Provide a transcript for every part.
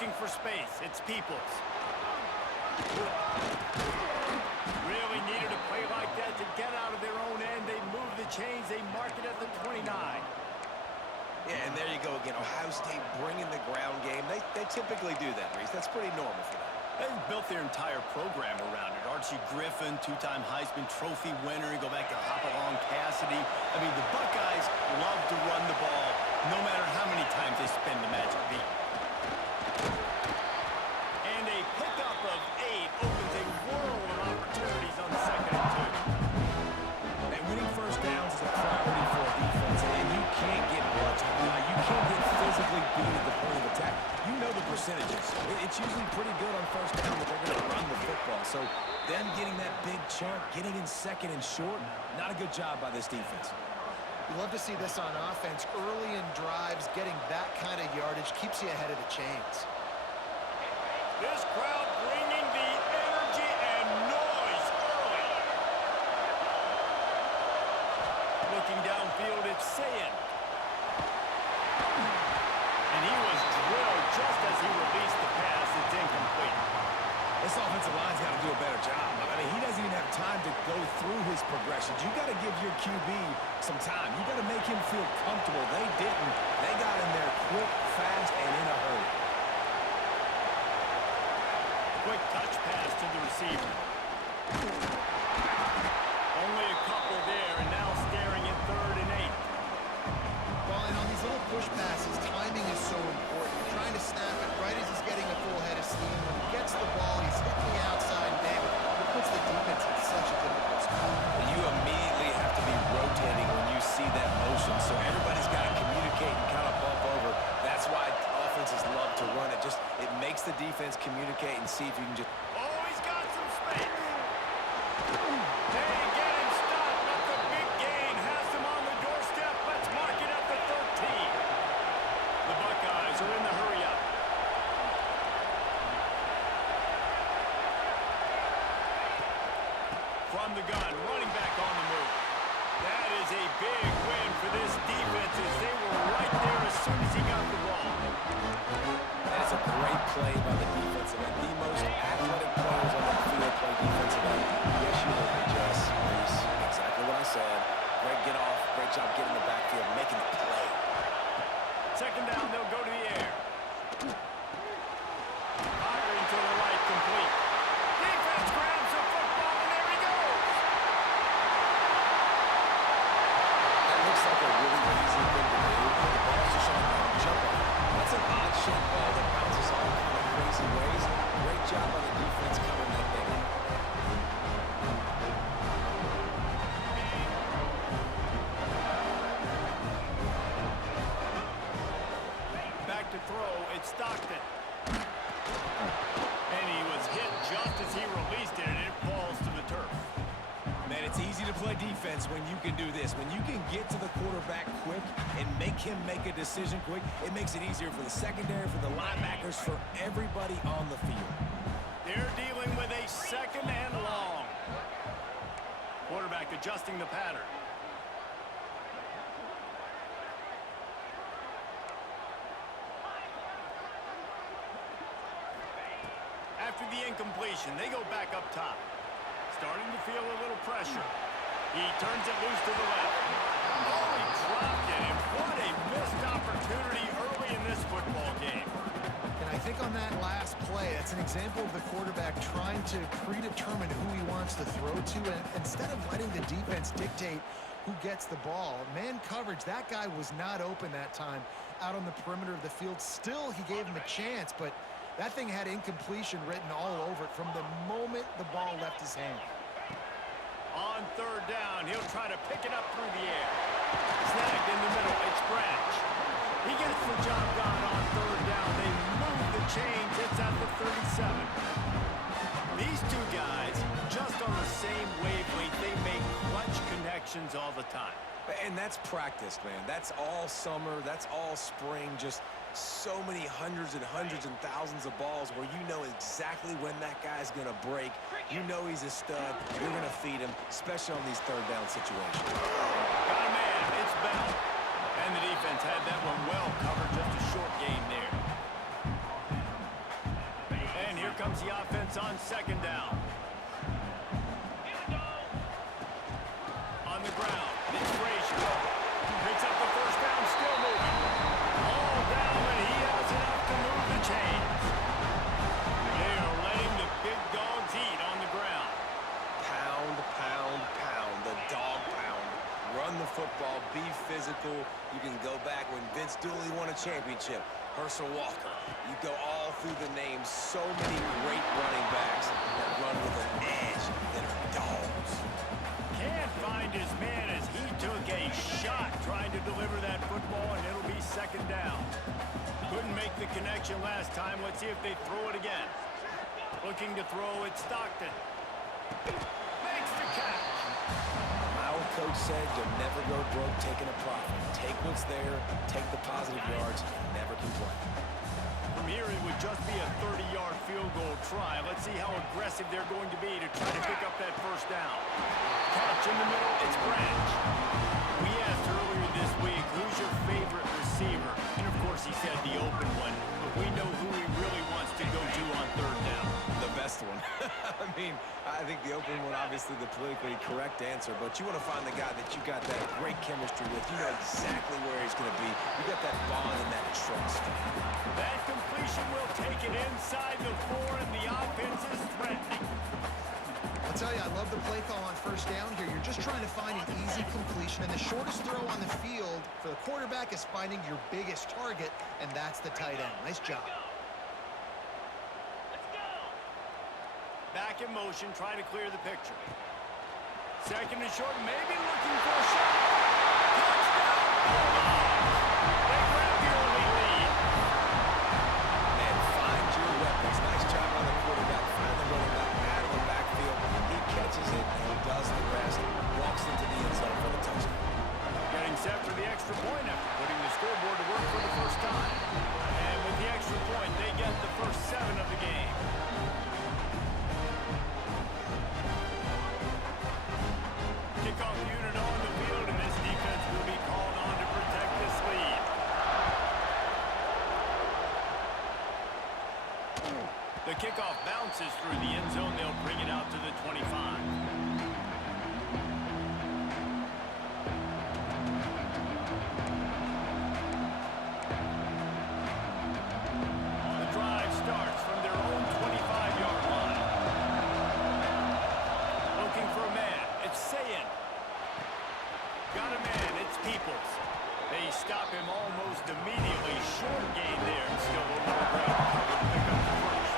looking for space. It's Peoples. Really needed a play like that to get out of their own end. They move the chains. They mark it at the 29. Yeah, and there you go again. Ohio State bringing the ground game. They typically do that, Reese. That's pretty normal for them. They've built their entire program around it. Archie Griffin, two-time Heisman Trophy winner. You go back to Hopalong Cassidy. I mean, the Buckeyes love to run the ball no matter how many times they spin the magic beat. And a pickup of 8 opens a world of opportunities on 2nd and 2. And winning first downs is a priority for a defense, and you can't get blocked. You can't get physically beat at the point of attack. You know the percentages. It's usually pretty good on first down that they're going to run the football. So them getting that big chunk, getting in 2nd and short, not a good job by this defense. We love to see this on offense. Early in drives, getting that kind of yardage keeps you ahead of the chains. This crowd bringing the energy and noise early. Looking downfield, it's Sayin. And he was drilled just as he released the pass. It's incomplete. This offensive line's got to do a better job. I mean, he doesn't even have time to go through his progressions. You got to give your QB some time. You got to make him feel comfortable. They didn't. They got in there quick, fast, and in a hurry. Quick touch pass to the receiver. Only a couple there, and now staring at 3rd and 8. Well, and on these little push passes, timing is so important. You're trying to snap it right as he's getting a full head of steam. When he gets the ball, he's hitting the outside, man. It puts the defense in such a difficult spot. You immediately have to be rotating when you see that motion, so everybody's got to communicate and kind of bump over. That's why offenses love to run it. It makes the defense communicate and see if you can just... Oh, he's got some space. They get him stopped, but the big gain has him on the doorstep. Let's mark it at the 13. The Buckeyes are in the hurry-up. From the gun, running back on the move. That is a big win for this defense as they were right there as soon as he got the ball. That is a great play by the defensive end. The most athletic players on the field play defensive end. Yes, you heard me, Jess. Reese. Exactly what I said. Great get off. Great job getting the backfield, making the play. 2nd down, they'll go to the air. Firing to the right, complete. Defense grabs the football, and there he goes. That looks like a really easy thing to do. The ball's just showing how to jump on it. That's an odd-shaped ball that bounces all kind of crazy ways. Great job by the defense covering that thing. Back to throw, it's Stockton. And he was hit just as he released it, and it falls to the turf. Man, it's easy to play defense when you can do this. When you can get to the quarterback quick and make him make a decision quick, it makes it easier for the secondary, for the linebackers, for everybody on the field. They're dealing with a 2nd and long. Quarterback adjusting the pattern. After the incompletion, they go back up top. Starting to feel a little pressure. He turns it loose to the left. Oh, he dropped it, and what a missed opportunity early in this football game. And I think on that last play, that's an example of the quarterback trying to predetermine who he wants to throw to, and instead of letting the defense dictate who gets the ball. Man coverage, that guy was not open that time out on the perimeter of the field. Still, he gave him a chance, but that thing had incompletion written all over it from the moment the ball left his hand. On 3rd down, he'll try to pick it up through the air. Snagged in the middle, it's Branch. He gets the job done on 3rd down. They move the chains. It's at the 37. These two guys, just on the same wavelength, they make clutch connections all the time. And that's practice, man. That's all summer. That's all spring. Just so many hundreds and thousands of balls where you know exactly when that guy's going to break. You know he's a stud. You're going to feed him, especially on these 3rd down situations. Got a man. It's Bell. And the defense had that one well covered. Just a short game there. the offense on second down. On the ground, it's Frazier. Picks up the first down, still moving. All down, and he has enough to move the chains. They are letting the big dogs eat on the ground. Pound, pound, pound. The dog pound. Run the football, be physical. You can go back when Vince Dooley won a championship. Herschel Walker. You go all through the names. So many great running backs that run with an edge that are dogs. Can't find his man as he took a shot trying to deliver that football, and it'll be second down. Couldn't make the connection last time. Let's see if they throw it again. Looking to throw it, Stockton. Makes the catch. My old coach said you'll never go broke taking a profit. Take what's there, take the positive yards, and never complain. From here, it would just be a 30-yard field goal try. Let's see how aggressive they're going to be to try to pick up that first down. Catch in the middle, it's Branch. We asked earlier this week, who's your favorite receiver? And of course, he said the open one, but we know who he really wants to go to on third down. The best one. I mean, I think the open one, obviously the politically correct answer, but you want to find the guy that you got that great chemistry with. You know exactly where he's going to be. You got that bond and that trust. That completion will take it inside the 4, and the offense is threatening. I'll tell you, I love the play call on first down here. You're just trying to find an easy completion, and the shortest throw on the field for the quarterback is finding your biggest target, and that's the tight end. Nice job. Back in motion, trying to clear the picture. Second and short, maybe looking for a shot. Touchdown! They grab the early lead. And find your weapons. Nice job on the quarterback. Find the running back out of the backfield. He catches it and does the rest. Walks into the end zone for the touchdown. Getting set for the extra point after putting the scoreboard to work for the first time. And with the extra point, they get the first 7 of the game. Kickoff unit on the field, and this defense will be called on to protect this lead. The kickoff bounces through the end zone. They'll bring it out to the 25. Stop him almost immediately. Short gain there, and still over the ground to cover to pick up the first.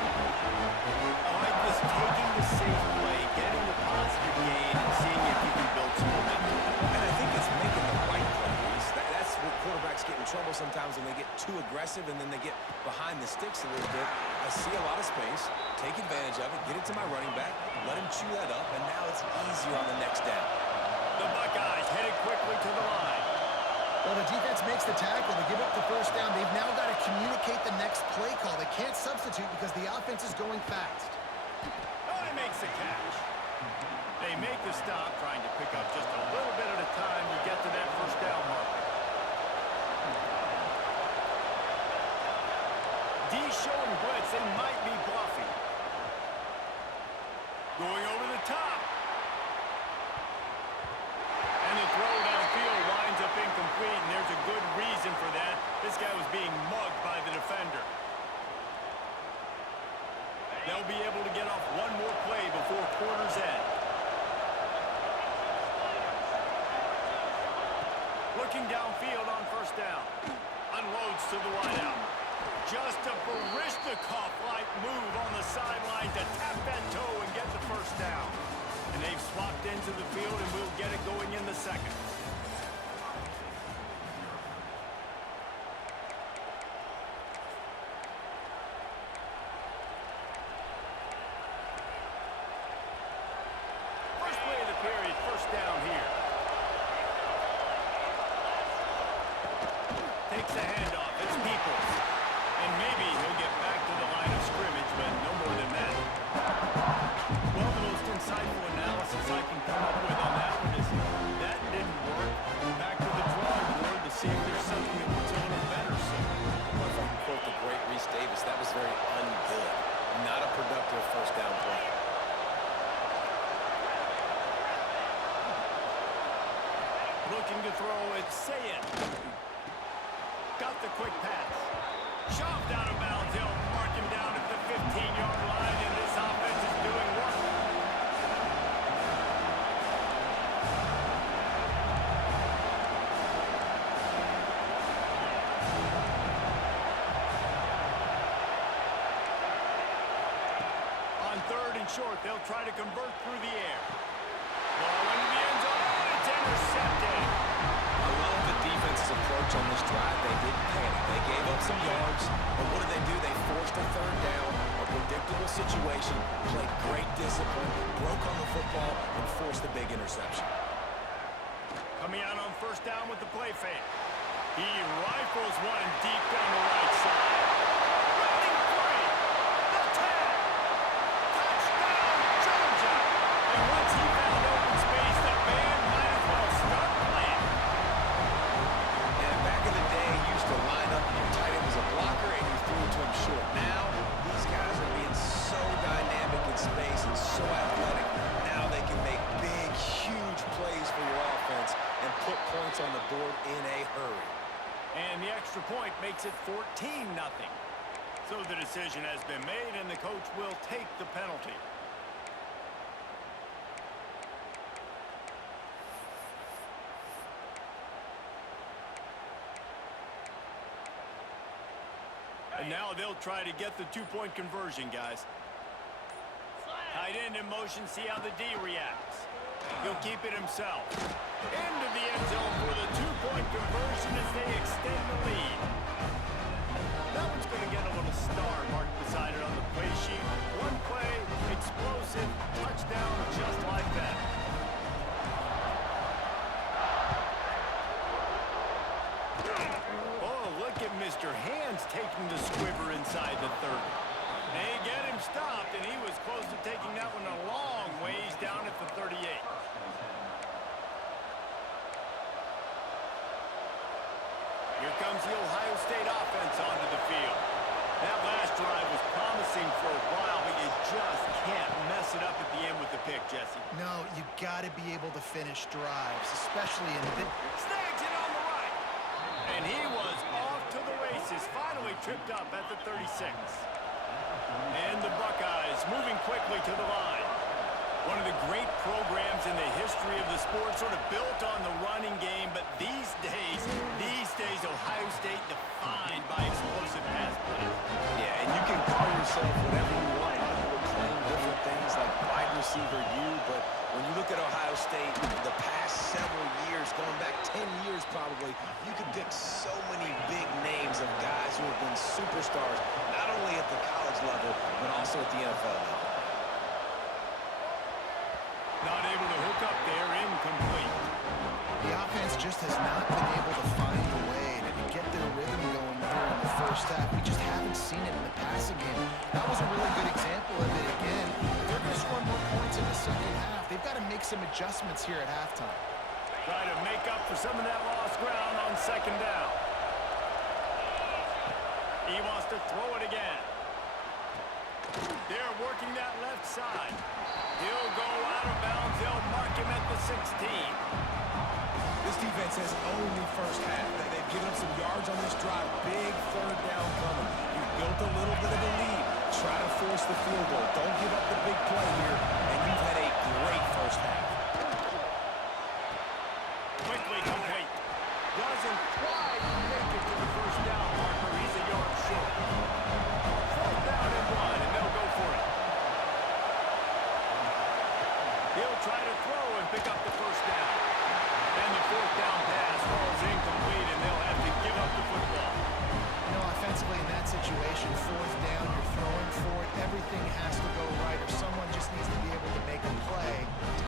I like this taking the safe play, getting the positive gain, and seeing if you can build some momentum. And I think it's making the right plays. That's where quarterbacks get in trouble sometimes when they get too aggressive and then they get behind the sticks a little bit. I see a lot of space, take advantage of it, get it to my running back, let him chew that up, and now it's easier on the next down. The Buckeyes headed quickly to the line. Well, the defense makes the tackle. They give up the first down. They've now got to communicate the next play call. They can't substitute because the offense is going fast. Oh, he makes the catch. They make the stop, trying to pick up just a little bit at a time to get to that first down marker. D showing blitz. They might be bluffing. Going over the top. And the throw downfield winds up incomplete, and there's a good reason for that. This guy was being mugged by the defender. They'll be able to get off one more play before quarter's end. Looking downfield on first down. Unloads to the wideout. Just a Barishnikov-like move on the sideline to tap that toe and get the first down. And they've swapped into the field, and we'll get it going in the second. First play of the period, first down here. Takes the handoff. It's Peoples. And maybe he'll get back to the line of scrimmage, but no more than that. Well, the most insightful analysis I can come up with on that one is that didn't work. Back to the drawing board to see if there's something that works a little better. So, If I can quote the great Reese Davis, that was very ungood. Not a productive Looking to throw, it's Saying. Got the quick pass. Shoved out of bounds. He'll mark him down at the 15-yard line, and this offense is doing work. On third and short, they'll try to convert through the air. Ball into the end zone. It's intercepted. I love the defense's approach on this drive. They didn't panic. They gave up some yards, but what did? They forced a third down, a predictable situation, played great discipline, broke on the football, and forced the big interception. Coming out on first down with the play fake. He rifles one deep down the right side. Running free. The tag. Touchdown, Georgia. And once he found open space, the band might as well start playing. And back in the day, you used to line up and your tight end was a blocker and you threw it to him short. Now, these guys are being so dynamic in space and so athletic. Now they can make big, huge plays for your offense and put points on the board in a hurry. And the extra point makes it 14-0. So the decision has been made, and the coach will take the penalty. And now they'll try to get the two-point conversion, guys. Tight end in motion, see how the D reacts. He'll keep it himself. Into the end zone for the two-point conversion as they extend the lead. That one's going to get a little star marked beside it on the play sheet. One play, explosive, touchdown just like that. Oh, look at Mr. Hands taking the squiver inside the 30. They get him stopped, and he was close to taking that one a long ways down at the 38. Here comes the Ohio State offense onto the field. That last drive was promising for a while, but you just can't mess it up at the end with the pick, Jesse. No, you got to be able to finish drives, especially in the... Snags it on the right. And he was off to the races, finally tripped up at the 36. And the Buckeyes moving quickly to the line. One of the great programs in the history of the sport, sort of built on the running game, but these days, Ohio State defined by explosive pass plays. Yeah, and you can call yourself whatever you want. A lot of people claim different things like wide receiver U, but when you look at Ohio State, the past several years, going back 10 years probably, you could pick so many big names of guys who have been superstars, not only at the college level, but also at the NFL level. Not able to hook up there, incomplete. The offense just has not been able to find a way to get their rhythm going here in the first half. We just haven't seen it in the passing game. That was a really good example of it again. If they're going to score more points in the second half, they've got to make some adjustments here at halftime. Try to make up for some of that lost ground on second down. He wants to throw it again. They're working that left side. He'll go out of bounds. They'll mark him at the 16. This defense has owned the first half. They've given up some yards on this drive. Big third down coming. You've built a little bit of a lead. Try to force the field goal. Don't give up the big play here. And you've had a great first half.